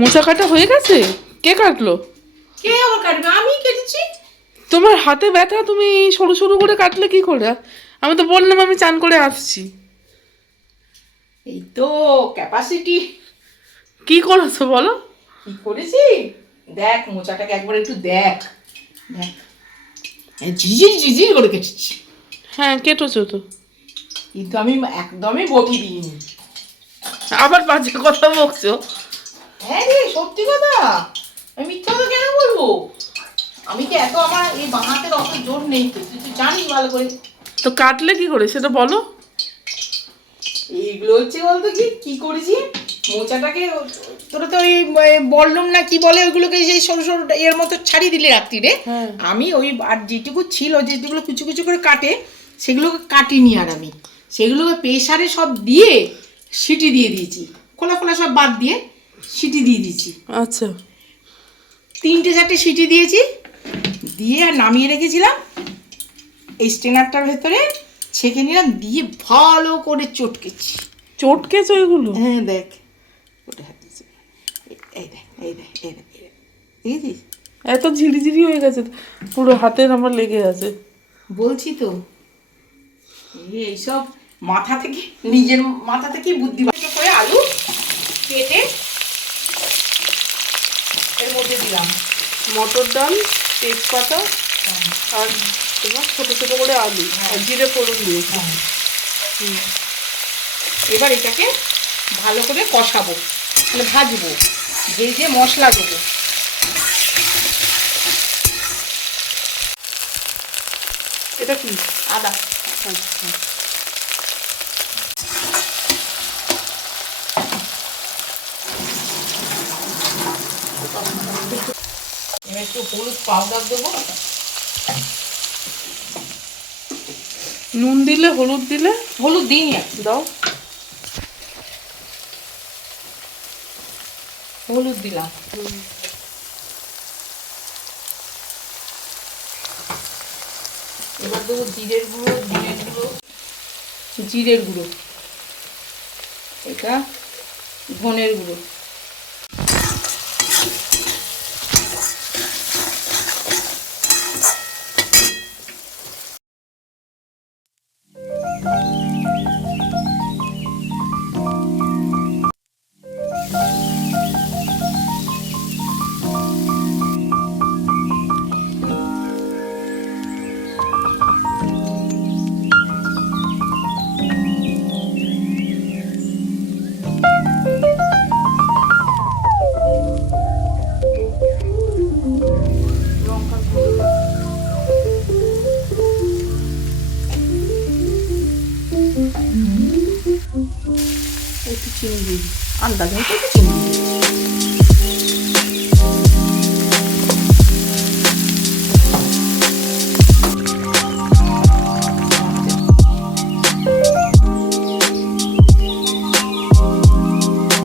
মোচা কাটা হয়ে গেছে? কে কাটলো? কে আবার কাটবে? আমি কেটেছি। তোমার হাতে ব্যথা, তুমি সরু সরু করে কাটলে কি করে? আমি তো বললাম আমি চান করে আসছি। এই তো ক্যাপাসিটি। কি করেছো বলো? কি করেছি দেখ, মোচাটাকে একবার একটু দেখ। দেখ ঝিঝির ঝিঝির করে কেটেছি, হ্যাঁ কেটেছো তো। কিন্তু আমি একদমই বটি দিইনি। আবার বাজে কথা বকছো। হ্যাঁ রে, সত্যি কথা। আমি মিথ্যা কথা কেন বলবো? আমি কি এত, আমার এই বাঁ হাতের অত জোর নেই তো, তুই জানিস ভালো করে। তো কাটলে কি করে সেটা বলো। এইগুলো হচ্ছে বলতো কি কি করেছি, মোচাটাকে তোরা তো ওই বললুম না কি বলে ওইগুলোকে, সেই সরু সরু এর মতো ছাড়িয়ে দিলে রাত্রিরে। হ্যাঁ। আমি ওই আর যেটুকু ছিল, যেগুলো কুচু কুচু করে কাটে, সেগুলোকে কাটিনি। আর আমি সেগুলোকে প্রেসারে সব দিয়ে সিটি দিয়ে দিয়েছি, খোলা খোলা সব বাদ দিয়ে সিটি দিয়ে দিয়েছি। আচ্ছা। 3-4টে সিটি দিয়েছি, দিয়ে আর নামিয়ে রেখেছিলাম। এই স্টেনারটার ভেতরে ছেঁকে নিলাম, দিয়ে ভালো করে চটকেছি। চটকেছো এগুলো? হ্যাঁ দেখ, ওটা হাত দিয়েছি। এই দেখ, এই দেখ, এই দেখ, দেখেছিস? এত ঝিরিঝিরি হয়ে গেছে পুরো হাতের আমার লেগে আছে। বলছি তো, এইসব মাথা থেকে, নিজের মাথা থেকে বুদ্ধি করে আলু কেটে এর মধ্যে দিলাম। মটর ডাল, তেজপাতা আর তোমার ছোট ছোট করে আলু আর জিরে ফোড়ন দিয়েছি। এবার এটাকে ভালো করে কষাবো, মানে ভাজবো, ভেজে মশলা দেবো। এটা কি? আদা। আচ্ছা। এবার একটু হলুদ পাউডার দেবো। নুন দিলে, হলুদ দিলে? হলুদ দিইনি আর, দাও। হলুদ দিলাম। এবার দেবো জিরের গুঁড়ো, জিরের গুঁড়ো, এটা ধনের গুঁড়ো। লঙ্কার গুঁড়ো, একটু চিনি দিই, আন্দাজ মতো একটু চিনি দিই।